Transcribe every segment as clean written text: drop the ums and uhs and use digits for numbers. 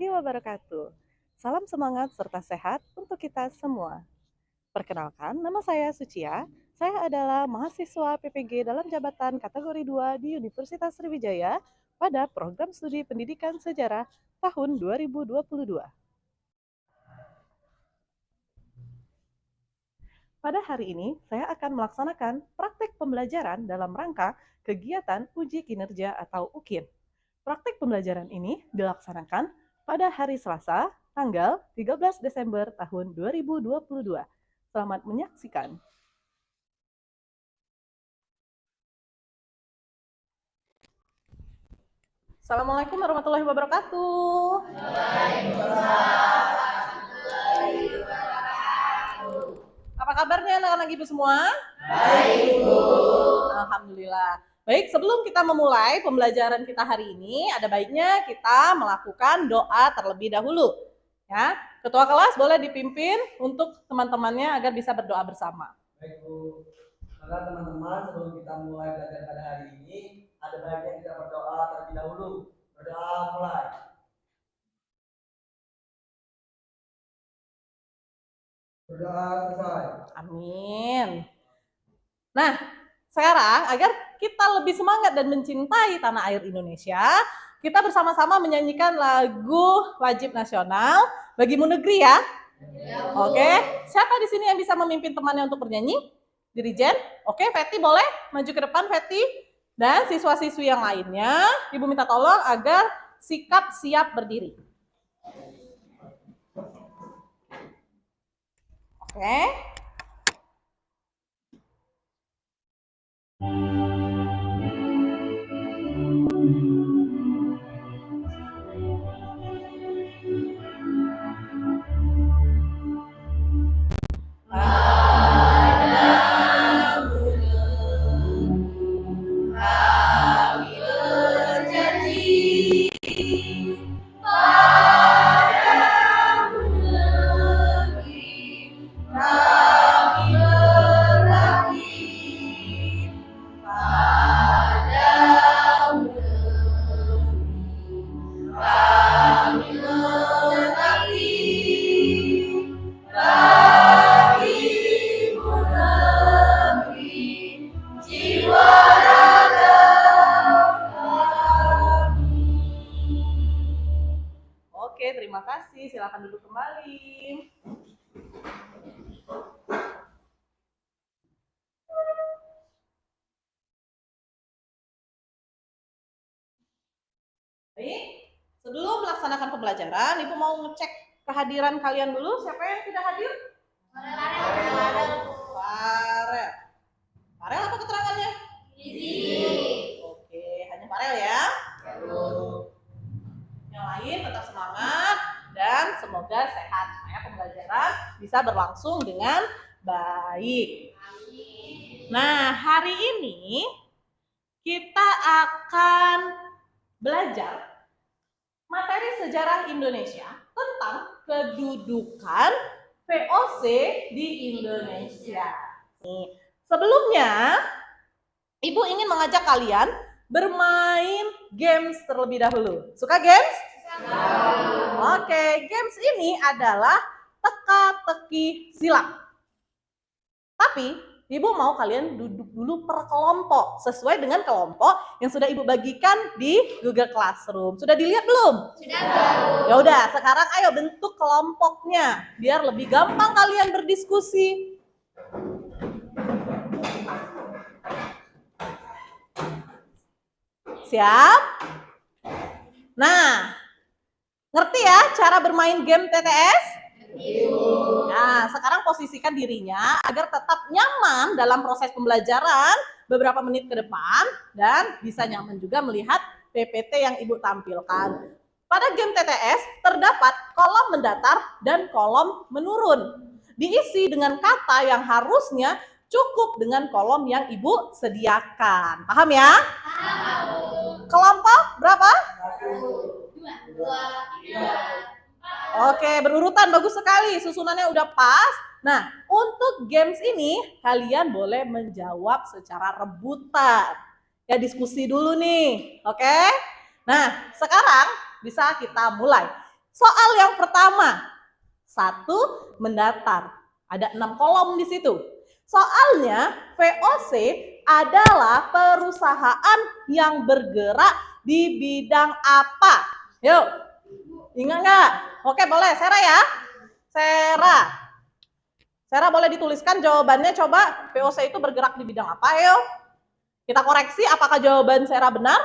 warahmatullahi wabarakatuh. Salam semangat serta sehat untuk kita semua. Perkenalkan, nama saya Sucia. Saya adalah mahasiswa PPG dalam jabatan kategori 2 di Universitas Sriwijaya pada program studi pendidikan sejarah tahun 2022. Pada hari ini, saya akan melaksanakan praktek pembelajaran dalam rangka kegiatan uji kinerja atau UKIN. Praktik pembelajaran ini dilaksanakan pada hari Selasa, tanggal 13 Desember tahun 2022. Selamat menyaksikan. Assalamualaikum warahmatullahi wabarakatuh. Apa kabarnya anak-anak Ibu semua? Baik, Bu. Alhamdulillah. Baik, sebelum kita memulai pembelajaran kita hari ini, ada baiknya kita melakukan doa terlebih dahulu. Ya, ketua kelas boleh dipimpin untuk teman-temannya agar bisa berdoa bersama. Baik, Bu. Maka teman-teman, sebelum kita mulai belajar pada hari ini, ada baiknya kita berdoa terlebih dahulu. Berdoa mulai. Berdoa selesai. Amin. Nah, sekarang agar kita lebih semangat dan mencintai tanah air Indonesia, kita bersama-sama menyanyikan lagu wajib nasional Bagimu Negeri ya. Oke, siapa di sini yang bisa memimpin temannya untuk bernyanyi? Dirijen? Oke, Feti boleh maju ke depan, Feti. Dan siswa-siswi yang lainnya, Ibu minta tolong agar sikap siap berdiri. Oke. Oke, terima kasih. Silakan duduk kembali. Baik, sebelum melaksanakan pembelajaran, Ibu mau ngecek kehadiran kalian dulu. Siapa yang tidak hadir? Farel. Farel apa keterangannya? Oke, hanya Farel ya. Yang lain tetap semangat dan semoga sehat supaya pembelajaran bisa berlangsung dengan baik. Nah, hari ini kita akan belajar materi sejarah Indonesia tentang kedudukan VOC di Indonesia. Sebelumnya, Ibu ingin mengajak kalian bermain games terlebih dahulu. Suka games? Oke, games ini adalah teka-teki silang. Tapi Ibu mau kalian duduk dulu per kelompok, sesuai dengan kelompok yang sudah Ibu bagikan di Google Classroom. Sudah dilihat belum? Sudah. Ya udah, sekarang ayo bentuk kelompoknya, biar lebih gampang kalian berdiskusi. Siap? Nah, ngerti ya cara bermain game TTS? Nah, sekarang posisikan dirinya agar tetap nyaman dalam proses pembelajaran beberapa menit ke depan dan bisa nyaman juga melihat PPT yang Ibu tampilkan. Pada game TTS terdapat kolom mendatar dan kolom menurun. Diisi dengan kata yang harusnya cukup dengan kolom yang Ibu sediakan. Paham ya? Paham. Kelompok berapa? 2, 3. Oke, berurutan, bagus sekali. Susunannya udah pas. Nah, untuk games ini kalian boleh menjawab secara rebutan. Ya, diskusi dulu nih. Oke? Nah, sekarang bisa kita mulai. Soal yang pertama, 1 mendatar. Ada 6 kolom di situ. Soalnya VOC adalah perusahaan yang bergerak di bidang apa? Yuk, ingat nggak? Oke, boleh. Sera ya? Sera boleh dituliskan jawabannya, coba VOC itu bergerak di bidang apa? Ayo. Kita koreksi apakah jawaban Sera benar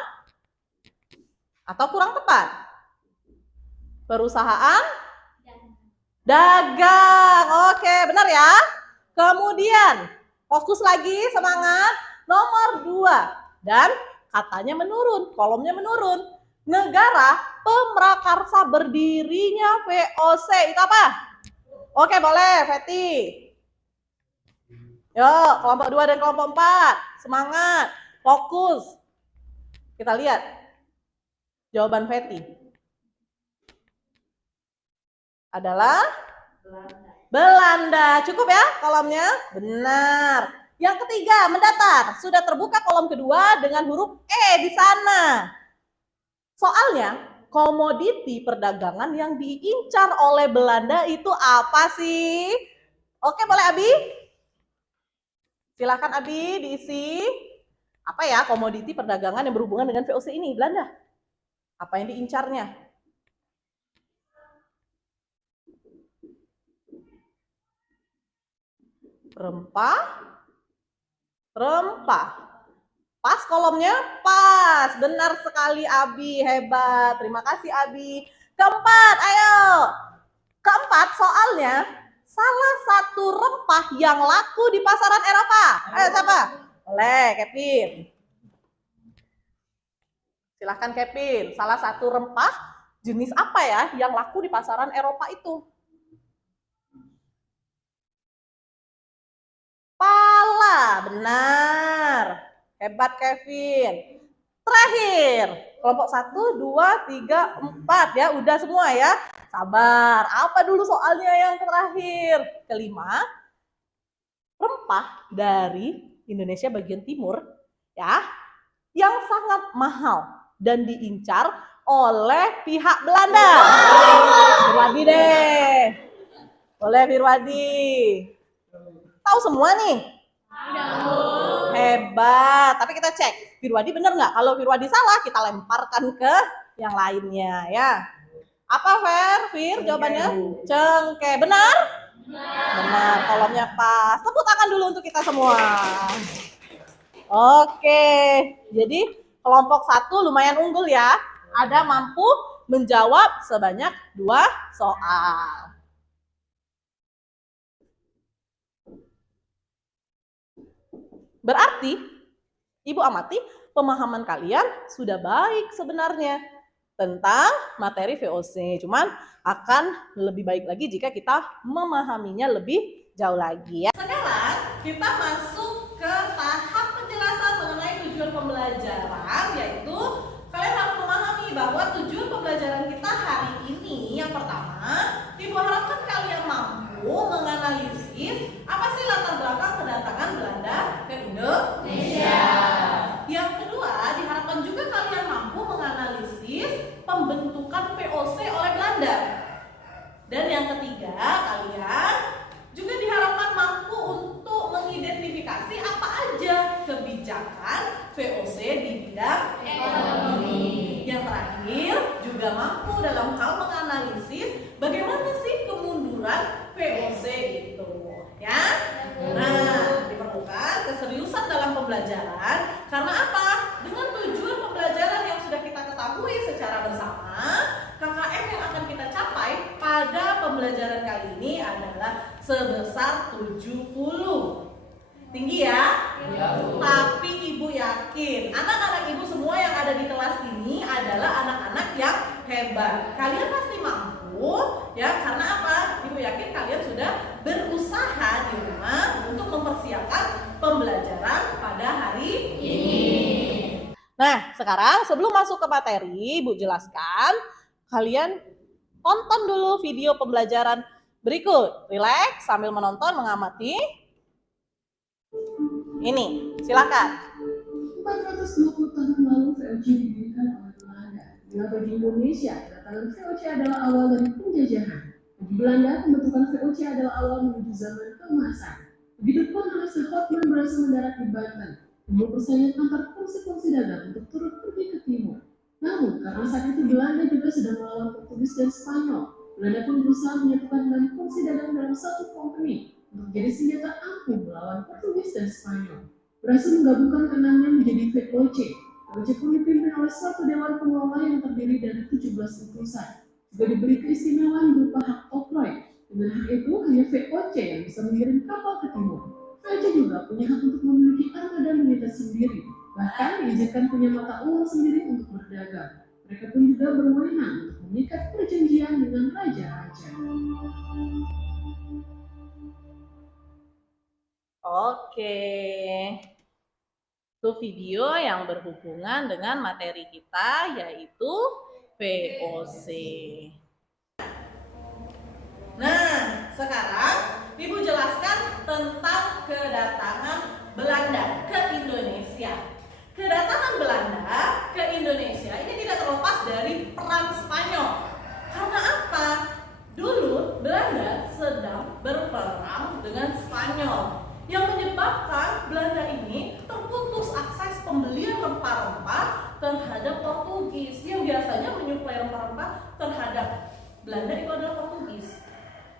atau kurang tepat. Perusahaan dagang. Oke, benar ya? Kemudian, fokus lagi, semangat. Nomor 2. Dan katanya menurun, kolomnya menurun. Negara pemrakarsa berdirinya VOC. Itu apa? Oke, boleh, Feti. Yuk, kelompok 2 dan kelompok 4. Semangat, fokus. Kita lihat jawaban Feti. Adalah Belanda. Cukup ya kolomnya? Benar. Yang ketiga, mendatar. Sudah terbuka kolom kedua dengan huruf E di sana. Soalnya, komoditi perdagangan yang diincar oleh Belanda itu apa sih? Oke, boleh Abi? Silakan Abi diisi. Apa ya komoditi perdagangan yang berhubungan dengan VOC ini, Belanda? Apa yang diincarnya? Rempah. Pas kolomnya? Pas. Benar sekali Abi, hebat. Terima kasih Abi. Keempat, ayo. Keempat soalnya salah satu rempah yang laku di pasaran Eropa. Ayo siapa? Boleh, Kevin. Silahkan Kevin. Salah satu rempah jenis apa ya yang laku di pasaran Eropa itu? Pala, benar. Hebat Kevin. Terakhir, kelompok 1, 2, 3, 4 ya, udah semua ya. Sabar, apa dulu soalnya yang terakhir? Kelima, rempah dari Indonesia bagian timur ya, yang sangat mahal dan diincar oleh pihak Belanda. Firwadi deh. Boleh Firwadi. Tahu semua nih? Hebat. Tapi kita cek, Firwadi benar nggak? Kalau Firwadi salah, kita lemparkan ke yang lainnya ya. Apa Fir? Jawabannya? Cengkeh. Benar? Benar. Kolomnya pas. Tepuk tangan dulu untuk kita semua. Oke. Jadi kelompok 1 lumayan unggul ya. Ada mampu menjawab sebanyak 2 soal. Berarti, Ibu amati, pemahaman kalian sudah baik sebenarnya tentang materi VOC. Cuman akan lebih baik lagi jika kita memahaminya lebih jauh lagi ya. Sekarang kita masuk ke tahap penjelasan mengenai tujuan pembelajaran, yaitu kalian harus memahami bahwa tujuan pembelajaran kita hari ini yang pertama, Ibu harapkan kalian mampu menganalisis apa sih latar belakang kedatangan Belanda ke Indonesia. Yang kedua, diharapkan juga kalian mampu menganalisis pembentukan VOC oleh Belanda. Dan yang ketiga, kalian juga diharapkan mampu untuk mengidentifikasi apa aja kebijakan VOC di bidang ekonomi. Yang terakhir, juga mampu dalam hal menganalisis bagaimana sih kemunduran VOC itu, ya. Nah, diperlukan keseriusan dalam pembelajaran karena apa? Dengan tujuan pembelajaran yang sudah kita ketahui secara bersama, KKM yang akan kita capai pada pembelajaran kali ini adalah sebesar 70. Tinggi ya? Ya. Tapi Ibu yakin, anak-anak Ibu semua yang ada di kelas ini adalah anak-anak yang hebat. Kalian pasti mampu, ya, karena apa? Ibu yakin kalian sudah berusaha di rumah untuk mempersiapkan pembelajaran pada hari ini. Nah, sekarang sebelum masuk ke materi, Ibu jelaskan, kalian tonton dulu video pembelajaran berikut. Relax sambil menonton, mengamati. Ini, silakan. 420 tahun lalu VOC didirikan oleh Belanda. Mengapa di Indonesia kedatangan VOC adalah awal dari penjajahan. Bagi Belanda, pembentukan VOC adalah awal menuju zaman keemasan. Begitupun Alexander Hoffman berhasil mendarat di Banten, timbul persaingan antar fungsi-fungsi dagang untuk turut pergi ke timur. Namun, karena saat itu Belanda juga sedang melawan Portugis dan Spanyol, Belanda pun berusaha menyatukan 6 fungsi dagang dalam satu company untuk jadi senjata ampuh melawan Portugis dan Spanyol. Berhasil menggabungkan keenamnya menjadi VOC. VOC pun dipimpin oleh suatu dewan pengelola yang terdiri dari 17 utusan. Juga diberi keistimewaan berupa hak oktroi. Dengan hak itu, hanya VOC yang bisa mengirim kapal ke timur. VOC juga punya hak untuk memiliki armada militer sendiri. Bahkan diizinkan punya mata uang sendiri untuk berdagang. Mereka pun juga berwenang untuk mengikat perjanjian dengan raja-raja. Oke. Itu video yang berhubungan dengan materi kita, yaitu VOC. Nah, sekarang Ibu jelaskan tentang kedatangan Belanda ke Indonesia. Kedatangan Belanda ke Indonesia ini tidak terlepas dari peran Spanyol. Karena apa? Dulu Belanda sedang berperang dengan Spanyol, yang menyebabkan Belanda ini terputus akses pembelian rempah-rempah terhadap Portugis. Yang biasanya menyuplai rempah-rempah terhadap Belanda itu adalah Portugis.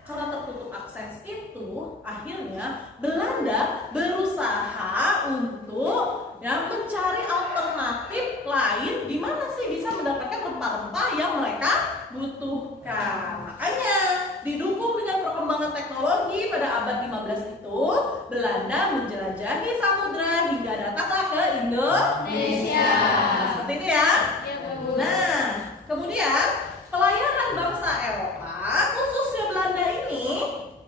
Karena tertutup akses itu, akhirnya Belanda berusaha untuk mencari alternatif lain di mana sih bisa mendapatkan rempah-rempah yang mereka butuhkan. Makanya didukung dengan perkembangan teknologi pada abad 15 itu, Belanda menjelajahi samudra hingga datanglah ke Indonesia. Seperti itu ya. Nah, kemudian pelayaran bangsa Eropa, khususnya Belanda ini,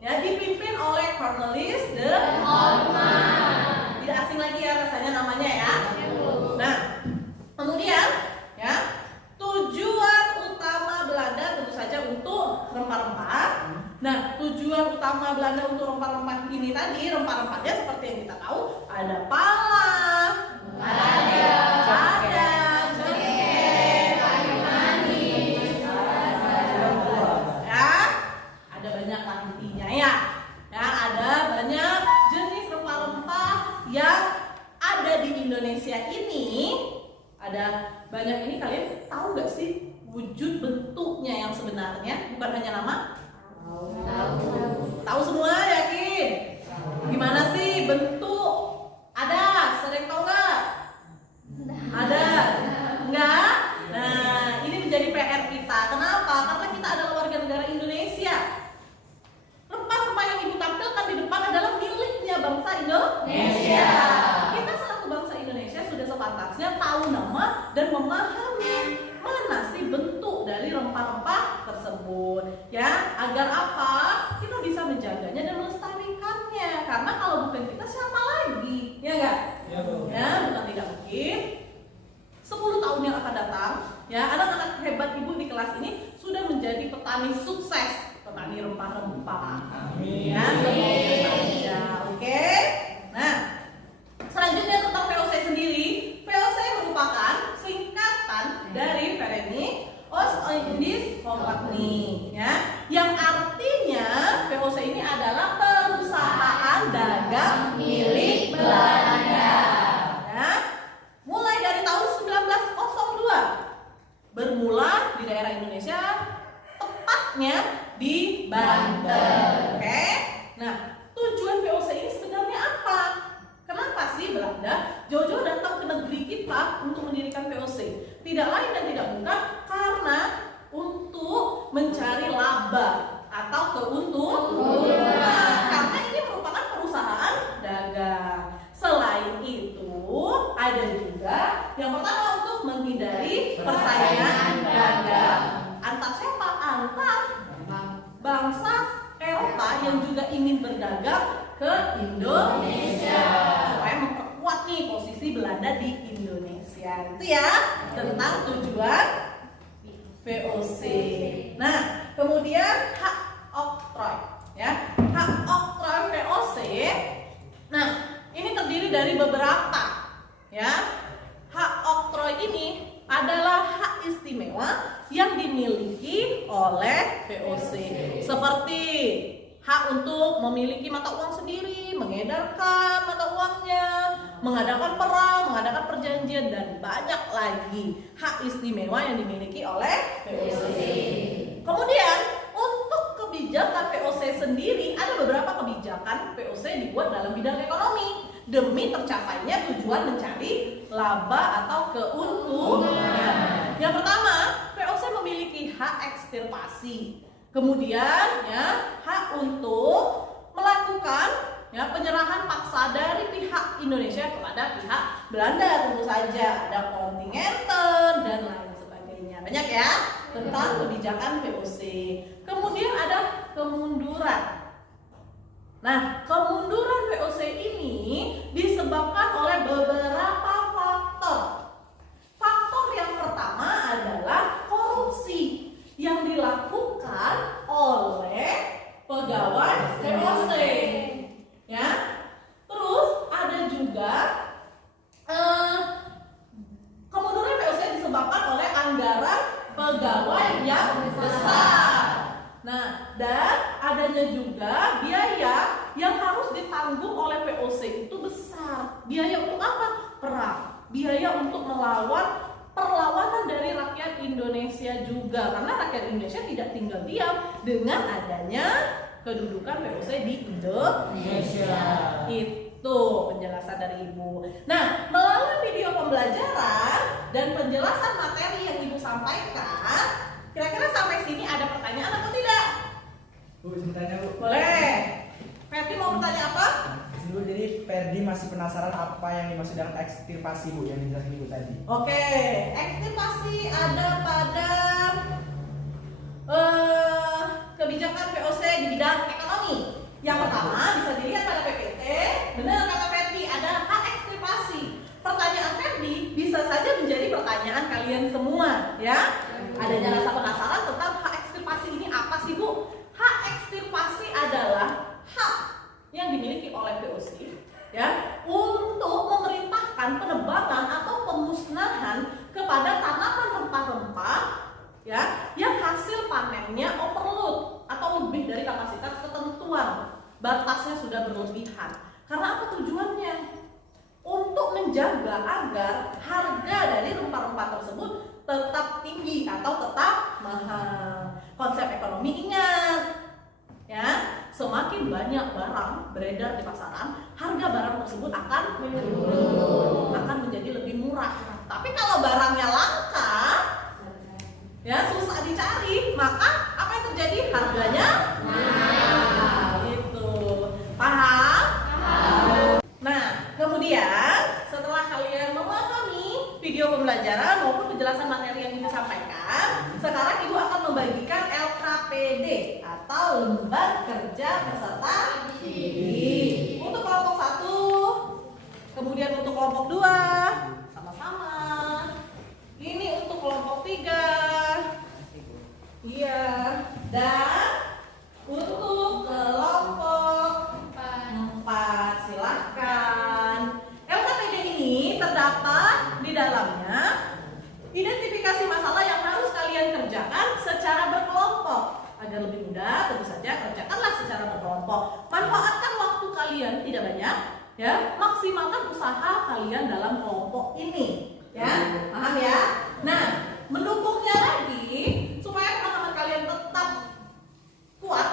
dipimpin oleh Cornelis de Hoorman. Tidak asing lagi ya rasanya namanya ya. Nah, kemudian tujuan utama Belanda tentu saja untuk rempah-rempah. Nah, tujuan utama Belanda untuk rempah-rempah ini tadi, rempah-rempahnya seperti yang kita tahu, ada pala, ada banyak lah intinya ya. Ada banyak jenis rempah-rempah yang ada di Indonesia ini. Ada banyak ini, kalian tahu nggak sih wujud bentuknya yang sebenarnya, bukan hanya nama? Tahu semua, yakin? Gimana sih bentuk? Ada, sering tahu nggak? Ada? Enggak? Nah, ini menjadi PR kita. Kenapa? Karena kita adalah warga negara Indonesia. Rempah-rempah yang Ibu tampilkan di depan adalah miliknya bangsa Indonesia. Kita selaku bangsa Indonesia sudah sepantasnya tahu nama dan memahami mana sih bentuk dari rempah-rempah tersebut, ya, agar apa? Kita bisa menjaganya dan melestarikannya. Karena kalau bukan kita, siapa lagi? Ya enggak? Ya, bukan tidak mungkin 10 tahun yang akan datang, ya, anak-anak hebat Ibu di kelas ini sudah menjadi petani sukses, petani rempah-rempah. Amin. Ya, semoga saja. Oke. Nah, selanjutnya tentang VOC sendiri. VOC merupakan singkatan dari Verenigde Oost-Indisch Compagnie, ya, yang artinya VOC ini adalah perusahaan dagang milik Belanda. Ya. Mulai dari tahun 1902, bermula di daerah Indonesia, tepatnya di Banten. Oke. Nah, tujuan VOC ini sebenarnya apa? Kenapa sih Belanda jauh-jauh datang ke negeri kita untuk mendirikan VOC? Tidak lain dan tidak bukan karena untuk mencari laba atau keuntungan. Karena ini merupakan perusahaan dagang. Selain itu, ada juga yang pertama untuk menghindari persaingan dagang. Antar siapa? Antar bangsa Eropa yang juga ingin berdagang ke Indonesia, supaya memperkuat nih posisi Belanda di Indonesia. Itu ya tentang tujuan VOC. Nah, kemudian hak oktroi, ya, hak oktroi VOC. Nah, ini terdiri dari beberapa, ya. Hak oktroi ini adalah hak istimewa yang dimiliki Seperti hak untuk memiliki mata uang sendiri, mengedarkan mata uangnya, mengadakan perang, mengadakan perjanjian, dan banyak lagi hak istimewa yang dimiliki oleh VOC. Kemudian untuk kebijakan VOC sendiri, ada beberapa kebijakan VOC dibuat dalam bidang ekonomi demi tercapainya tujuan mencari laba atau keuntungan. Yang pertama, VOC memiliki hak ekstirpasi. Kemudian ya, hak untuk melakukan ya, penyerahan paksa dari pihak Indonesia kepada pihak Belanda, tentu saja ada kontingenten dan lain sebagainya. Banyak ya tentang kebijakan VOC. Kemudian ada kemunduran. Nah, kemunduran VOC ini disebabkan oleh beberapa faktor. Faktor yang pertama adalah korupsi yang dilakukan oleh pegawai VOC. Ya. Terus ada juga kemunduran VOC disebabkan oleh anggaran pegawai yang besar. Nah, dan adanya juga biaya yang harus ditanggung oleh VOC itu besar. Biaya untuk apa? Perang. Biaya untuk melawan perlawanan dari rakyat Indonesia juga, karena rakyat Indonesia tidak tinggal diam dengan adanya kedudukan VOC di Indonesia. Itu penjelasan dari Ibu. Nah, melalui video pembelajaran dan penjelasan materi yang Ibu sampaikan, kira-kira sampai sini ada pertanyaan atau tidak? Bu, sebenarnya Bu. Boleh. Ferdi mau bertanya apa? Bu, jadi Ferdi masih penasaran apa yang dimaksud dengan ekstirpasi Bu yang dijelaskan Ibu tadi. Oke, ekstirpasi ada pada kebijakan VOC di bidang ekonomi. Yang pertama bisa dilihat pada PPT. Benar kata Ferdi, ada hak ekstirpasi. Pertanyaan Ferdi bisa saja menjadi pertanyaan kalian semua, ya. Adanya rasa penasaran tentang hak ekstirpasi ini apa sih Bu? Hak ekstirpasi adalah hak yang dimiliki oleh VOC ya untuk memerintahkan penebangan atau pemusnahan kepada tanaman rempah-rempah ya yang hasil panennya overload atau lebih dari kapasitas ketentuan, batasnya sudah berlebihan. Karena apa tujuannya? Untuk menjaga agar harga dari rempah-rempah tersebut tetap tinggi atau tetap mahal. Konsep ekonomi ingat ya, semakin banyak barang beredar di pasaran, harga barang tersebut akan menurun, akan menjadi lebih murah. Tapi kalau barangnya langka, ya susah dicari, maka apa yang terjadi? Harganya mahal. Itu paham? Nah, kemudian setelah kalian memahami video pembelajaran maupun penjelasan materi yang Ibu sampaikan, sekarang Ibu akan membagikan LKPD atau lembar kerja peserta didik untuk kelompok 1, kemudian untuk kelompok 2 sama-sama, ini untuk kelompok 3, iya, dan untuk kelompok 4 silahkan. LKPD ini terdapat di dalamnya identifikasi masalah yang harus kalian kerjakan secara berkelompok. Agar lebih mudah, tentu saja kerjakanlah secara berkelompok. Manfaatkan waktu kalian tidak banyak, ya. Maksimalkan usaha kalian dalam kelompok ini, ya. Paham ya? Nah, mendukungnya lagi supaya pemahaman kalian tetap kuat,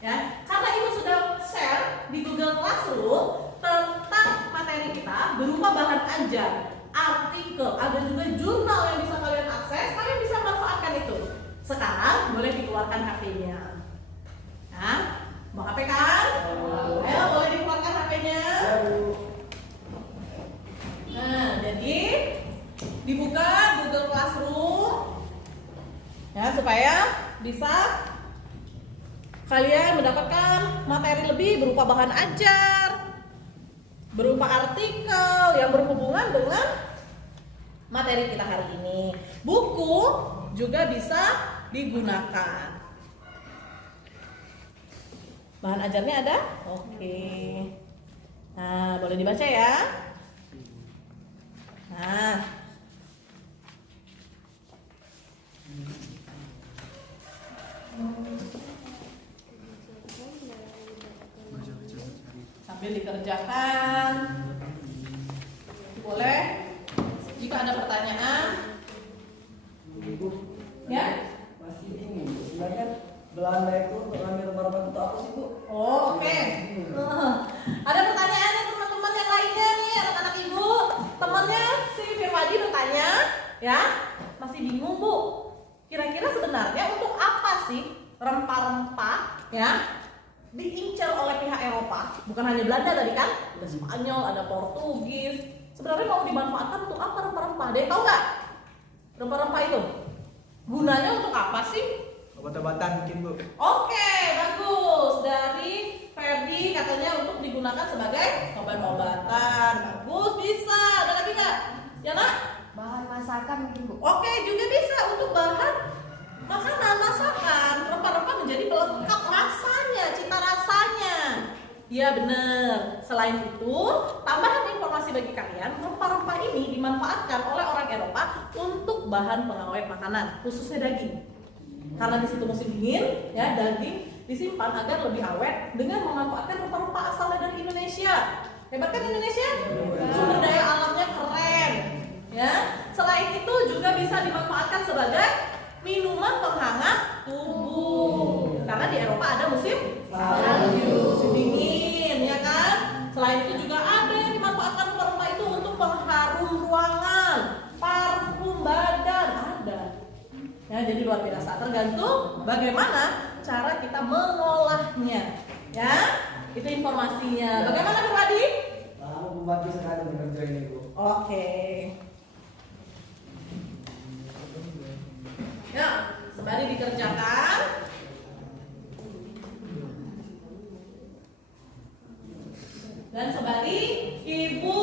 ya. Karena Ibu sudah share di Google Classroom tentang materi kita berupa bahan ajar, artikel, ada juga jurnal yang bisa kalian akses. Kalian bisa manfaatkan itu. Sekarang boleh dikeluarkan HP-nya. Nah, mau HP kan? Ayo boleh dikeluarkan HP-nya. Nah, jadi dibuka Google Classroom ya supaya bisa kalian mendapatkan materi lebih berupa bahan ajar, berupa artikel yang berhubungan dengan materi kita hari ini. Buku juga bisa digunakan. Bahan ajarnya ada? Oke. Nah, boleh dibaca ya. Nah, Sambil dikerjakan. Boleh. Jika ada pertanyaan, Ibu, ya. masih bingung. Sebenarnya Belanda itu mengambil rempah-rempah itu apa sih, Bu? Oh, oke. Ada pertanyaan nih teman-teman yang lainnya nih, anak-anak ibu. Temannya si Firwadi bertanya, ya, masih bingung Bu. Kira-kira sebenarnya untuk apa sih rempah-rempah, ya, diincar oleh pihak Eropa? Bukan hanya Belanda tadi kan? Ada Spanyol, ada Portugis. Sebenarnya mau dimanfaatkan untuk apa rempah-rempah? Ada yang tahu nggak? Rempah-rempah itu gunanya untuk apa sih? Obat-obatan mungkin, Bu. Oke, bagus. Dari Ferdi katanya untuk digunakan sebagai obat-obatan. Bagus, bisa. Ada lagi nggak? Ya nak? Bahan masakan mungkin Bu. Oke, juga bisa untuk bahan makanan, masakan. Rempah-rempah menjadi pelengkap rasanya, cita rasanya. Iya benar. Selain itu, tambahan informasi bagi kalian, rempah-rempah ini dimanfaatkan oleh orang Eropa untuk bahan pengawet makanan, khususnya daging. Karena di situ musim dingin, ya daging disimpan agar lebih awet dengan memanfaatkan rempah-rempah asalnya dari Indonesia. Hebat kan Indonesia? Sumber daya alamnya keren. Ya, selain itu juga bisa dimanfaatkan sebagai minuman penghangat tubuh. Karena di Eropa ada musim salju, musim dingin, ya kan? Selain itu juga ada yang dimanfaatkan rempah-rempah itu untuk pengharum ruangan, parfum badan ada. Ya, jadi luar biasa. Tergantung bagaimana cara kita mengolahnya. Ya, itu informasinya. Bagaimana Bu Wadi? Kamu membantu sekali bekerja ini, Bu. Oke. Ya, sembari dikerjakan. Dan sembari Ibu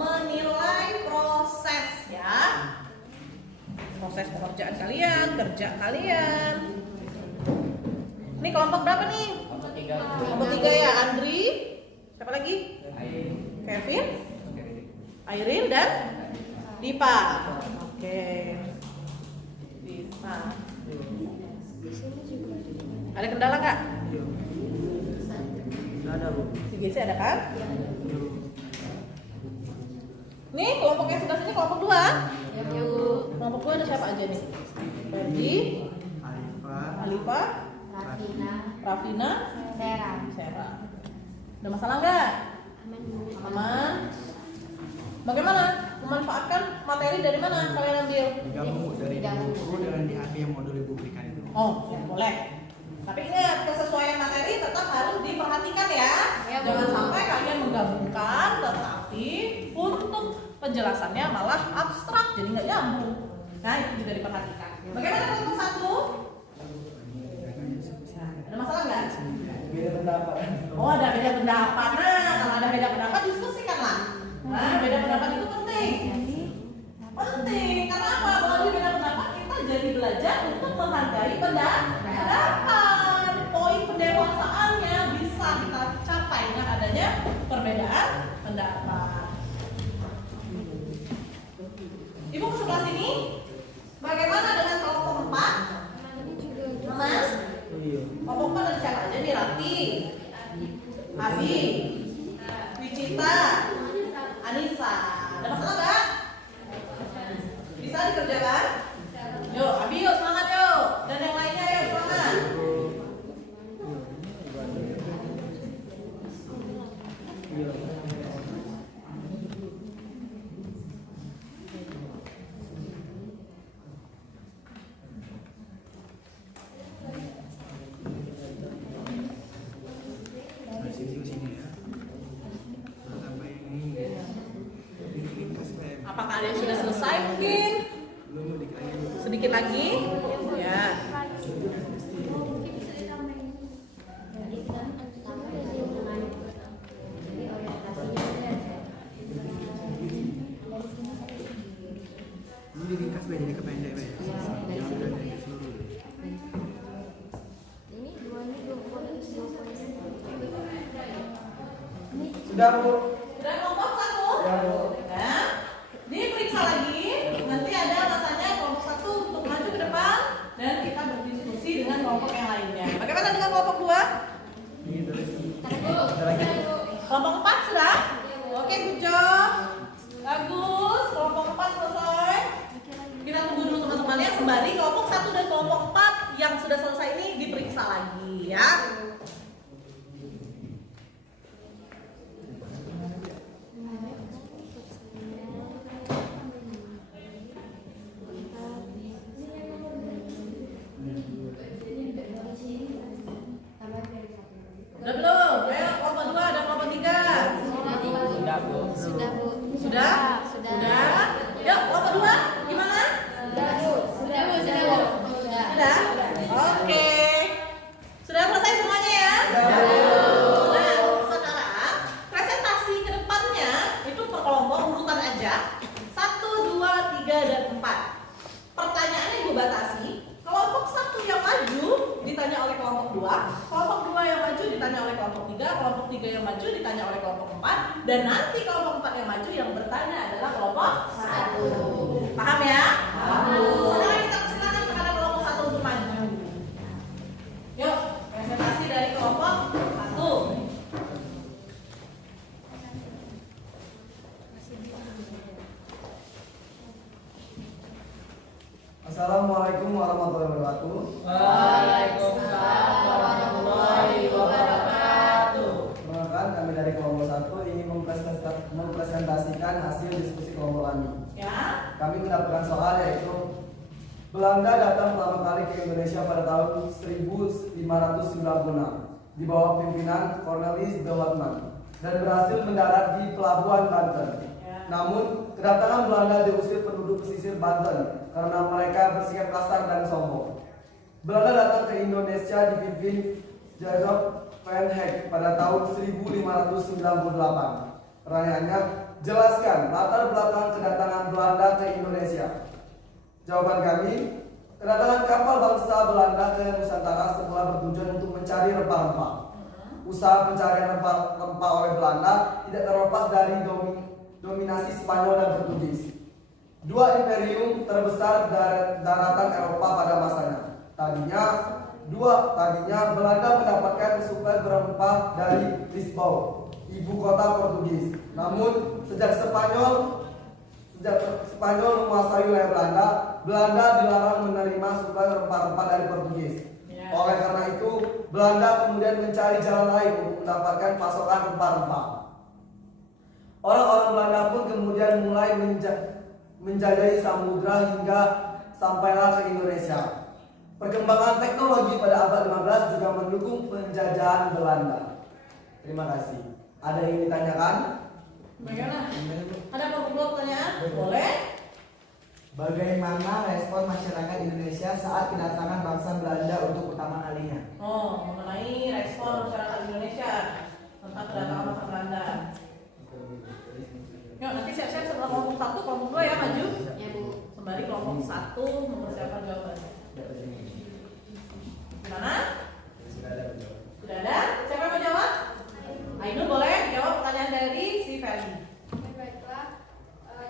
menilai proses ya. Proses pekerjaan kalian, kerja kalian. Ini kelompok berapa nih? Kelompok 3 ya, Andri. Siapa lagi? Kevin, Airin dan Dipa. Oke. Dipa. Ada kendala nggak? Ada, Bu. Si GC ada kan? Nih kelompok yang sebelah sini kelompok 2. Kelompok 2 ada siapa aja nih? Ferdi, Alifa, Rafina, Sera. Ada masalah nggak? Aman. Bagaimana memanfaatkan materi dari mana kalian ambil? Digabung dari buku dengan DAP yang mau dulu berikan itu. Oh, ya, boleh. Tapi ingat, kesesuaian materi tetap harus diperhatikan ya. Jangan sampai kalian menggabungkan, tetapi untuk penjelasannya malah abstrak, jadi nggak nyambung. Nah, itu juga diperhatikan. Bagaimana kelompok 1? Ada masalah nggak? Beda pendapat. Oh, ada beda pendapat. Nah, kalau ada beda pendapat diskusikanlah. Nah, beda pendapat itu penting. Penting. Karena apa? Melalui beda pendapat kita jadi belajar untuk menghargai pendapat. Poin pendewasaannya bisa kita capai dengan adanya perbedaan pendapat. Ibu ke sebelah sini. Bagaimana dengan kelompok 4? Mas? Kelompok 4 ada siapa aja nih? Rati, Abi, Wicita, Anissa. Ada masalah nggak? Bisa dikerjakan? Yuk, Abi yuk semangat yuk. Dan yang lainnya yuk semangat. Sini ya. Sampai ini. Bikin kas kayak Apakah ada yang sudah selesai mungkin? belum dikain. Sedikit lagi? Ya. Ini diringkas Bay, jadi kependek Bay. Jangan udah dari seluruh. Sudah, Bu. Sudah kelompok 1? Ya, Bu. Ya. Diperiksa lagi. Nanti ada rasanya kelompok 1 untuk maju ke depan dan kita berdiskusi dengan kelompok yang lainnya. Bagaimana dengan kelompok 2? Ini dari Ada lagi. Kelompok sembari kelompok 1 dan kelompok 4 yang sudah selesai ini diperiksa lagi ya. Udah belum? Ayo kelompok 2 dan kelompok 3. Sudah, Bu. Sudah, Bu. Sudah? Sudah. Yuk kelompok 2 gimana? Sudah, Bu. Sudah, Bu. Sudah, Bu. Sudah. Sudah? Oke. Sudah selesai semuanya ya? Nah, sekarang presentasi ke depannya itu per kelompok urutan aja. 1, 2, 3, dan 4. Pertanyaannya Ibu batasi. Kelompok 1 yang maju ditanya oleh kelompok 2, kelompok 2 yang maju ditanya oleh kelompok 3, kelompok 3 yang maju ditanya oleh kelompok 4, dan nanti kelompok 4 yang maju yang bertanya adalah kelompok 1. Paham ya? Sekarang kita persilakan kepada kelompok 1 untuk maju. Yuk, presentasi dari kelompok 1. Assalamualaikum warahmatullahi wabarakatuh. Waalaikumsalam warahmatullahi wabarakatuh. Perkenalkan, kami dari kelompok 1 ingin mempresentasikan hasil diskusi kelompok kami. Ya. Kami mendapatkan soal yaitu Belanda datang pertama kali ke Indonesia pada tahun 1596 di bawah pimpinan Cornelis de Houtman dan berhasil mendarat di Pelabuhan Banten. Namun, kedatangan Belanda diusir penduduk pesisir Banten karena mereka bersikap kasar dan sombong. Belanda datang ke Indonesia dipimpin Jacob van Heck pada tahun 1598. Pertanyaannya, jelaskan latar belakang kedatangan Belanda ke Indonesia. Jawaban kami, kedatangan kapal bangsa Belanda ke Nusantara setelah bertujuan untuk mencari rempah-rempah. Usaha pencarian rempah-rempah oleh Belanda tidak terlepas dari dominasi Spanyol dan Portugis, dua imperium terbesar daratan Eropa pada masanya. Tadinya Belanda mendapatkan suplai berempah dari Lisbon, ibu kota Portugis. Namun sejak Spanyol menguasai wilayah Belanda, Belanda dilarang menerima suplai rempah-rempah dari Portugis. Oleh karena itu, Belanda kemudian mencari jalan lain untuk mendapatkan pasokan rempah-rempah. Orang-orang Belanda pun kemudian mulai menjelajahi samudra hingga sampailah ke Indonesia. Perkembangan teknologi pada abad 15 juga mendukung penjajahan Belanda. Terima kasih. Ada yang ditanyakan? Bagaimana? Ada kelompok pertanyaan? Boleh? Bagaimana respon masyarakat Indonesia saat kedatangan bangsa Belanda untuk pertama kalinya? Oh, mengenai respon masyarakat Indonesia tentang kedatangan bangsa Belanda. Yuk, nanti siap-siap setelah kelompok 1, kelompok 2 ya maju. Ya, Bu. Sembari kelompok 1 mempersiapkan jawabannya. Gimana? Sudah ada? Siapa yang mau jawab? Ainul boleh jawab pertanyaan dari si Feli. Baiklah.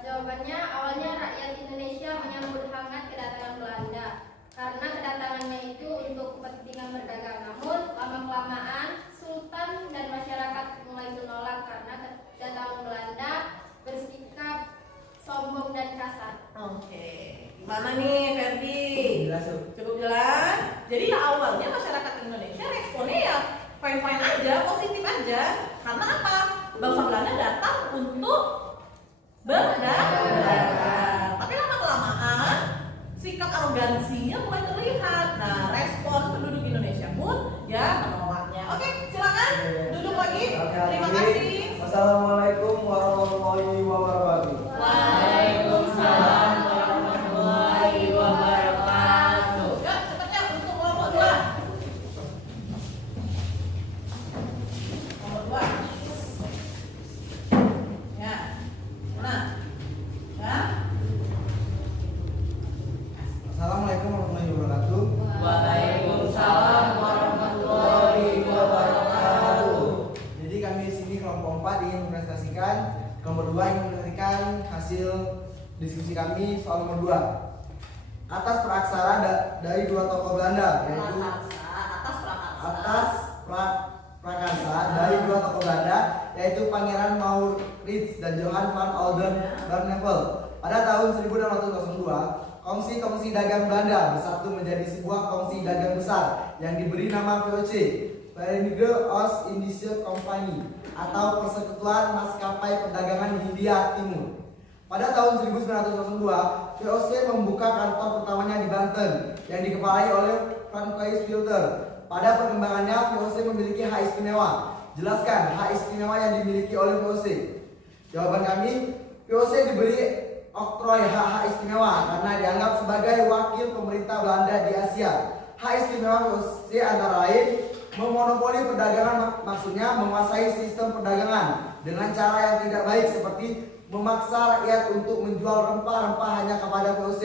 Jawabannya awalnya rakyat Indonesia menyambut hangat kedatangan Belanda karena kedatangannya itu untuk kepentingan berdagang. Namun lama-kelamaan Sultan dan masyarakat mulai menolak karena kedatangan Belanda bersikap sombong dan kasar. Oke. Gimana nih Ferdi? Jelas, Bu. Cukup jelas. Jadi ya awalnya masyarakat Indonesia responnya ya fine-fine aja, positif aja. Karena apa? Bangsa Belanda datang untuk berdagang. Tapi lama-kelamaan sikap arogansinya mulai terlihat. Nah, respon penduduk Indonesia pun ya menolaknya. Oke, silakan duduk lagi. Terima kasih. Wassalamualaikum warahmatullahi wabarakatuh. Waalaikumsalam warahmatullahi wabarakatuh. Ya, cepatnya untuk kelompok 2. Kelompok 2. Ya. Mana? Ya. Assalamualaikum warahmatullahi wabarakatuh. Waalaikumsalam warahmatullahi wabarakatuh. Jadi kami di sini kelompok 4 ingin mempresentasikan, kelompok 2 ingin mempresentasikan hasil diskusi kami soal nomor 2. Atas praksara dari dua tokoh Belanda, yaitu prakarsa dari dua tokoh Belanda, yaitu Pangeran Maurits dan Johan van Oldenbarneveldt. Pada tahun 1602, kongsi dagang Belanda bersatu menjadi sebuah kongsi dagang besar yang diberi nama VOC, Verenigde Oost-Indische Compagnie, atau Persekutuan Maskapai Perdagangan Hindia Timur. Pada tahun 1902, VOC membuka kantor pertamanya di Banten yang dikepalai oleh Francois Wilter. Pada perkembangannya, VOC memiliki hak istimewa. Jelaskan hak istimewa yang dimiliki oleh VOC. Jawaban kami, VOC diberi oktroy hak istimewa karena dianggap sebagai wakil pemerintah Belanda di Asia. Hak istimewa VOC antara lain memonopoli perdagangan, maksudnya menguasai sistem perdagangan dengan cara yang tidak baik seperti memaksa rakyat untuk menjual rempah-rempah hanya kepada VOC.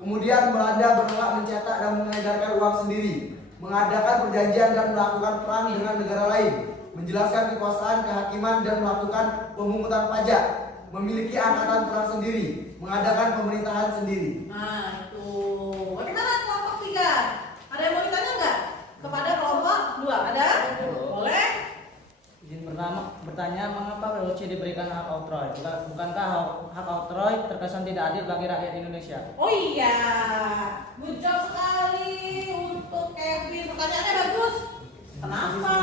Kemudian Belanda berhak mencetak dan mengedarkan uang sendiri, mengadakan perjanjian dan melakukan perang dengan negara lain, menjelaskan kekuasaan kehakiman dan melakukan pemungutan pajak, memiliki angkatan perang sendiri, mengadakan pemerintahan sendiri. Nah, itu. Bagaimana kelompok 3? Ada yang mau ditanya nggak? Kepada kelompok 2, ada? Boleh? Izin pertama bertanya, mengapa VOC diberikan hak oktroy? Bukankah hak oktroy terkesan tidak adil bagi rakyat Indonesia? Oh iya, good job sekali untuk Kevin. Pertanyaannya bagus. Kenapa?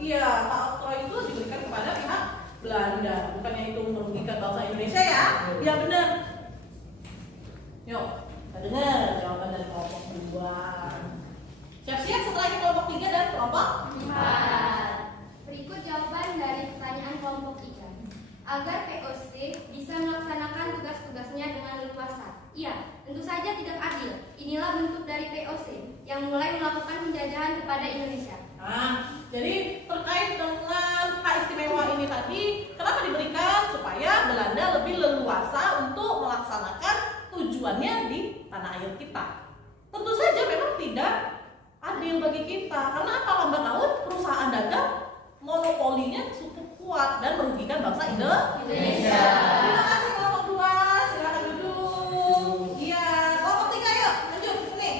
Iya, hak oktroy itu diberikan kepada pihak Belanda. Bukannya itu merugikan bangsa Indonesia ya? Iya benar. Yuk, kita dengar jawaban dari kelompok 2. Siap-siap setelah itu kelompok 3 dan kelompok 4. Berikut jawaban dari pertanyaan kelompok 3. Agar VOC bisa melaksanakan tugas-tugasnya dengan leluasa. Iya, tentu saja tidak adil. Inilah bentuk dari VOC yang mulai melakukan penjajahan kepada Indonesia. Nah, jadi terkait dengan hak istimewa ini tadi, kenapa diberikan? Supaya Belanda lebih leluasa untuk melaksanakan tujuannya di tanah air kita. Tentu saja memang tidak adil bagi kita, karena apa? Lambat laun perusahaan dagang monopolinya cukup kuat dan merugikan bangsa Indonesia. Terima kasih kelompok 2, silakan duduk. Iya, kelompok 3 yuk, lanjut ke sini.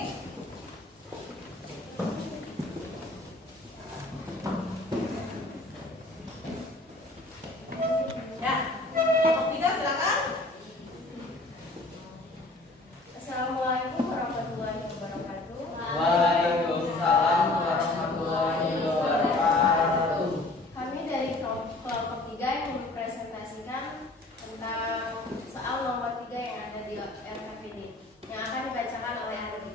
Ya, kelompok 3 silakan. Assalamualaikum warahmatullahi wabarakatuh. Waalaikumsalam warahmatullahi wabarakatuh. Kami dari kelompok 3 yang mempresentasikan tentang soal nomor 3 yang ada di RKPD yang akan dibacakan oleh Andi.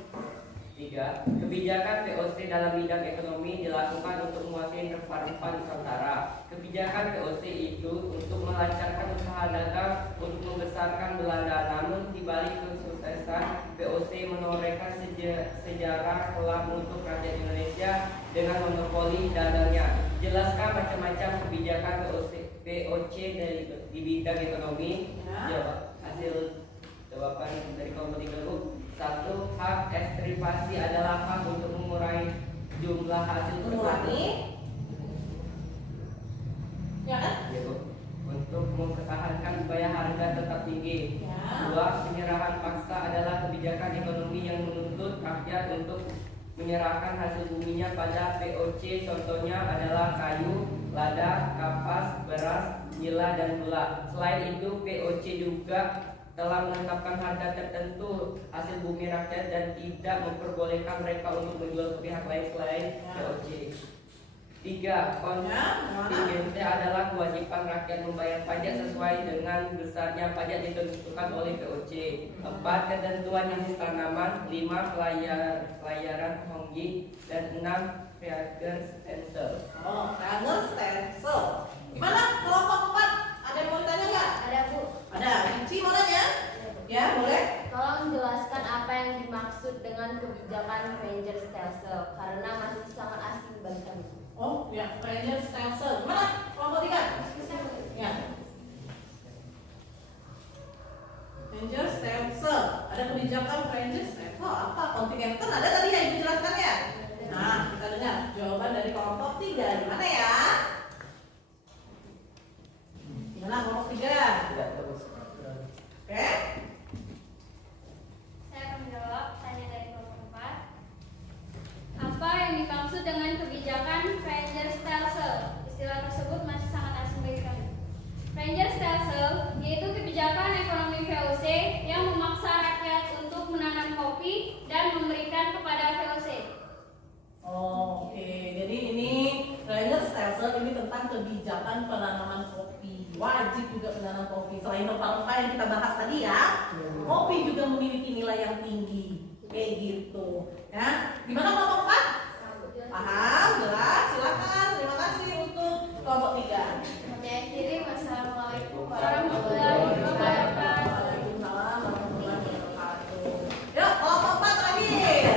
3. Kebijakan VOC dalam bidang ekonomi dilakukan untuk menguasai rempah-rempah Nusantara. Kebijakan VOC itu untuk melancarkan usaha dagang untuk membesarkan Belanda. Namun di balik kesuksesan VOC menorehkan sejarah kelam untuk rakyat Indonesia dengan monopoli dagangnya. Jelaskan macam-macam kebijakan VOC di bidang ekonomi. Jawab hasil jawaban dari kelompok 3 dulu. 1. Hak ekstripasi adalah hak untuk mengurangi jumlah hasil Mengurangi, ya kan? untuk mempertahankan supaya harga tetap tinggi. Ya. 2. Penyerahan paksa adalah kebijakan ekonomi yang menuntut rakyat untuk menyerahkan hasil buminya pada VOC. Contohnya adalah kayu, lada, kapas, beras, nila, dan gula. Selain itu, VOC juga telah menetapkan harga tertentu hasil bumi rakyat dan tidak memperbolehkan mereka untuk menjual ke pihak lain selain VOC. 3. Kontingente adalah kewajiban rakyat membayar pajak sesuai dengan besarnya pajak yang ditentukan oleh VOC. 4. Ketentuan jenis tanaman. 5. Pelayaran honggi. Dan 6. Pragerstensel. Oh, Pragerstensel. Gimana kelompok 4? Ada yang mau ditanya nggak? Ada, Bu. Ada. Cici mau nanya? Ya, boleh. Tolong jelaskan apa yang dimaksud dengan kebijakan Pragerstensel karena masih sangat asing bagi kami. Oh, ya, Pragerstensel. Gimana kelompok 3? Ya. Pragerstensel. Ada kebijakan Pragerstensel. Apa? Kontingenten ada tadi ya Ibu jelaskan ya? Nah, kita dengar jawaban dari kelompok 3. Gimana ya? Gimana kelompok 3? Oke. Saya akan menjawab tanya dari kelompok 4. Apa yang dimaksud dengan kebijakan Pragerstelsel? Istilah tersebut masih sangat asing bagi kami. Pragerstelsel yaitu kebijakan ekonomi VOC yang memaksa rakyat untuk kebijakan penanaman kopi. Wajib juga menanam kopi. Selain rempah-rempah yang kita bahas tadi ya, kopi juga memiliki nilai yang tinggi. Kayak gitu. Ya, gimana kelompok 4? Paham? Jelas? Silakan. Terima kasih untuk kelompok 3. Saya kiri, wassalamualaikum warahmatullahi wabarakatuh. Waalaikumsalam warahmatullahi wabarakatuh. Yuk, kelompok 4 terakhir.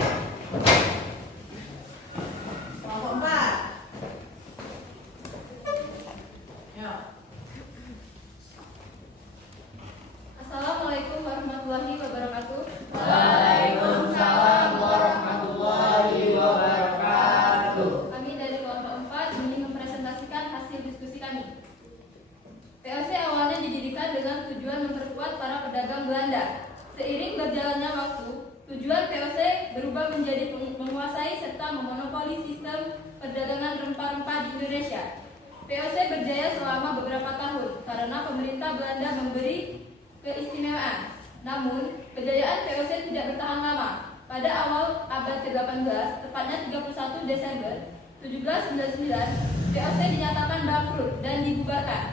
Kelompok 4. Yuk. Assalamualaikum warahmatullahi wabarakatuh. Waalaikumsalam warahmatullahi wabarakatuh. Kami dari kelompok 4 ingin mempresentasikan hasil diskusi kami. POC awalnya didirikan dengan tujuan memperkuat para pedagang Belanda. Seiring berjalannya waktu, tujuan POC berubah menjadi menguasai serta memonopoli sistem perdagangan rempah-rempah di Indonesia. POC berjaya selama beberapa tahun karena pemerintah Belanda memberi keistimewaan. Namun, kejayaan POC tidak bertahan lama. Pada awal abad ke-18, tepatnya 31 Desember 1799, POC dinyatakan bangkrut dan dibubarkan.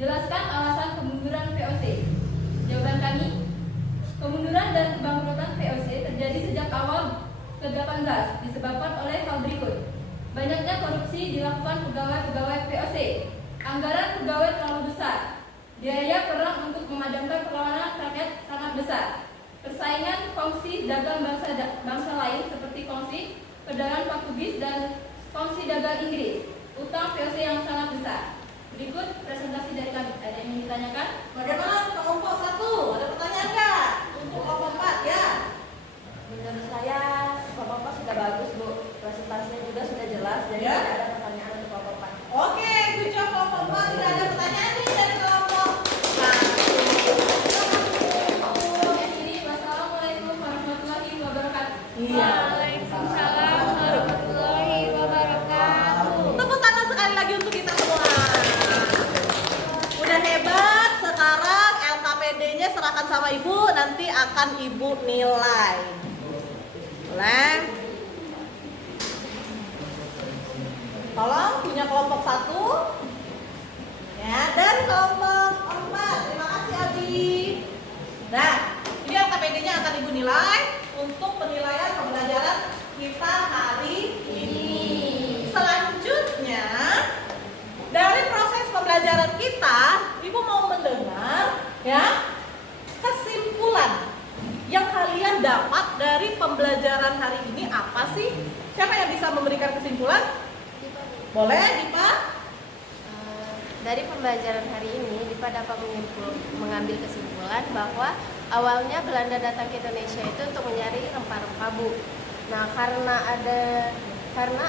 Jelaskan alasan kemunduran POC. Jawaban kami, kemunduran dan kebangkrutan POC terjadi sejak awal ke-18 disebabkan oleh hal berikut. Banyaknya korupsi dilakukan pegawai-pegawai POC. Anggaran pegawai terlalu besar. Biaya perang untuk memadamkan perlawanan rakyat sangat besar. Persaingan kongsi dagang bangsa lain seperti kongsi perdagangan Portugis dan kongsi dagang Inggris. Utang POC yang sangat besar. Berikut presentasi dari kami. Ada yang ingin ditanyakan? Bagaimana kelompok 1? Ada pertanyaan nggak? Untuk kelompok 4 ya? Menurut saya kelompok sudah bagus Bu, presentasinya juga sudah jelas, jadi Ya. tidak ada pertanyaan untuk kelompok 4. Oke, tujuh kelompok 4 tidak ada pertanyaan nih dari kelompok 1. Yang kiri, wassalamualaikum warahmatullahi wabarakatuh. Iya. Waalaikumsalam warahmatullahi wabarakatuh. Tepuk tangan sekali lagi untuk kita semua. Udah hebat. Sekarang LKPD-nya serahkan sama Ibu, nanti akan Ibu nilai. Boleh? Tolong punya kelompok 1 ya, dan kelompok 4. Terima kasih Abi. Nah, ini LKPD-nya akan Ibu nilai untuk penilaian pembelajaran kita hari ini. Selanjutnya, dari proses pembelajaran kita, Ibu mau mendengar ya kesimpulan yang kalian dapat dari pembelajaran hari ini apa sih? Siapa yang bisa memberikan kesimpulan? Boleh, Dipa? Dari pembelajaran hari ini, Dipa dapat mengambil kesimpulan bahwa awalnya Belanda datang ke Indonesia itu untuk mencari rempah-rempah Bu. Nah, karena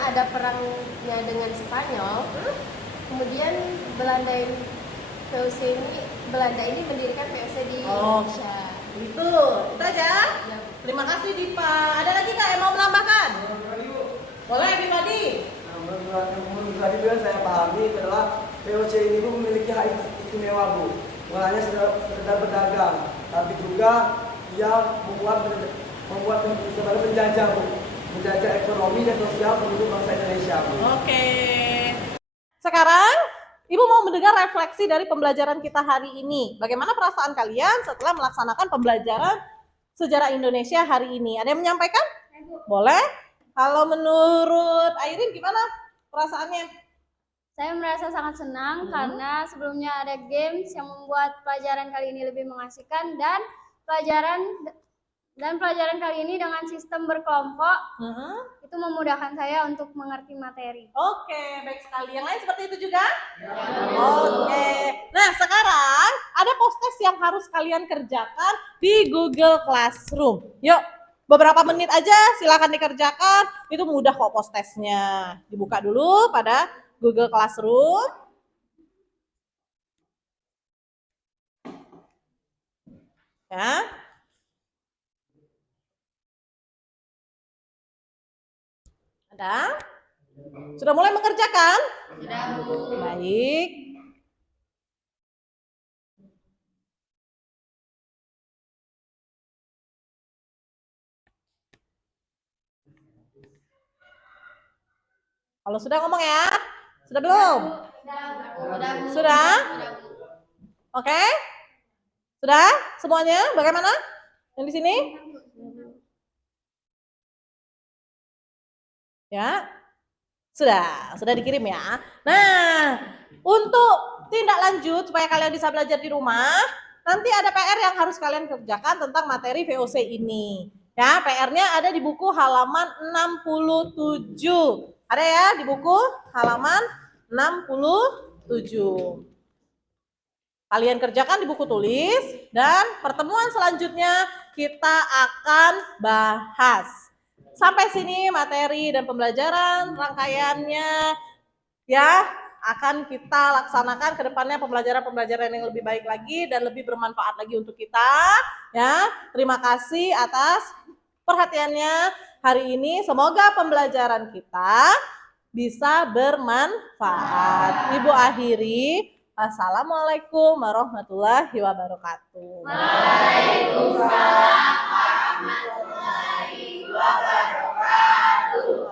ada perangnya dengan Spanyol, kemudian Belanda ini mendirikan POC di Indonesia. Itu aja. Ya, Terima kasih Dipa. Ada lagi nggak yang mau menambahkan? Boleh, Bimadi. Menurut tadi juga saya pahami adalah POC ini Bu memiliki hak istimewa Bu. Bukan hanya sekedar berdagang, tapi juga ia membuat sebenarnya menjajah Bu, menjajah ekonomi dan sosial penduduk bangsa Indonesia Bu. Oke. Sekarang Ibu mau mendengar refleksi dari pembelajaran kita hari ini. Bagaimana perasaan kalian setelah melaksanakan pembelajaran sejarah Indonesia hari ini? Ada yang menyampaikan? Boleh? Kalau menurut Airin gimana perasaannya? Saya merasa sangat senang karena sebelumnya ada games yang membuat pelajaran kali ini lebih mengasihkan dan pelajaran kali ini dengan sistem berkelompok itu memudahkan saya untuk mengerti materi. Oke, baik sekali. Yang lain seperti itu juga? Oke. Nah, sekarang ada post-test yang harus kalian kerjakan di Google Classroom. Yuk, beberapa menit aja silakan dikerjakan. Itu mudah kok post-testnya. Dibuka dulu pada Google Classroom. Ya. Ada? Sudah mulai mengerjakan? Sudah, Bu. Baik. Kalau sudah ngomong ya? Sudah belum? Sudah? Oke? Sudah? Semuanya? Bagaimana? Yang di sini? Ya? Sudah dikirim ya. Nah, untuk tindak lanjut supaya kalian bisa belajar di rumah, nanti ada PR yang harus kalian kerjakan tentang materi VOC ini. Ya, PR-nya ada di buku halaman 67. Ada ya di buku halaman 67. Kalian kerjakan di buku tulis dan pertemuan selanjutnya kita akan bahas. Sampai sini materi dan pembelajaran rangkaiannya ya akan kita laksanakan ke depannya pembelajaran-pembelajaran yang lebih baik lagi dan lebih bermanfaat lagi untuk kita ya. Terima kasih atas perhatiannya hari ini. Semoga pembelajaran kita bisa bermanfaat. Ibu akhiri. Assalamualaikum warahmatullahi wabarakatuh. Waalaikumsalam warahmatullahi wabarakatuh.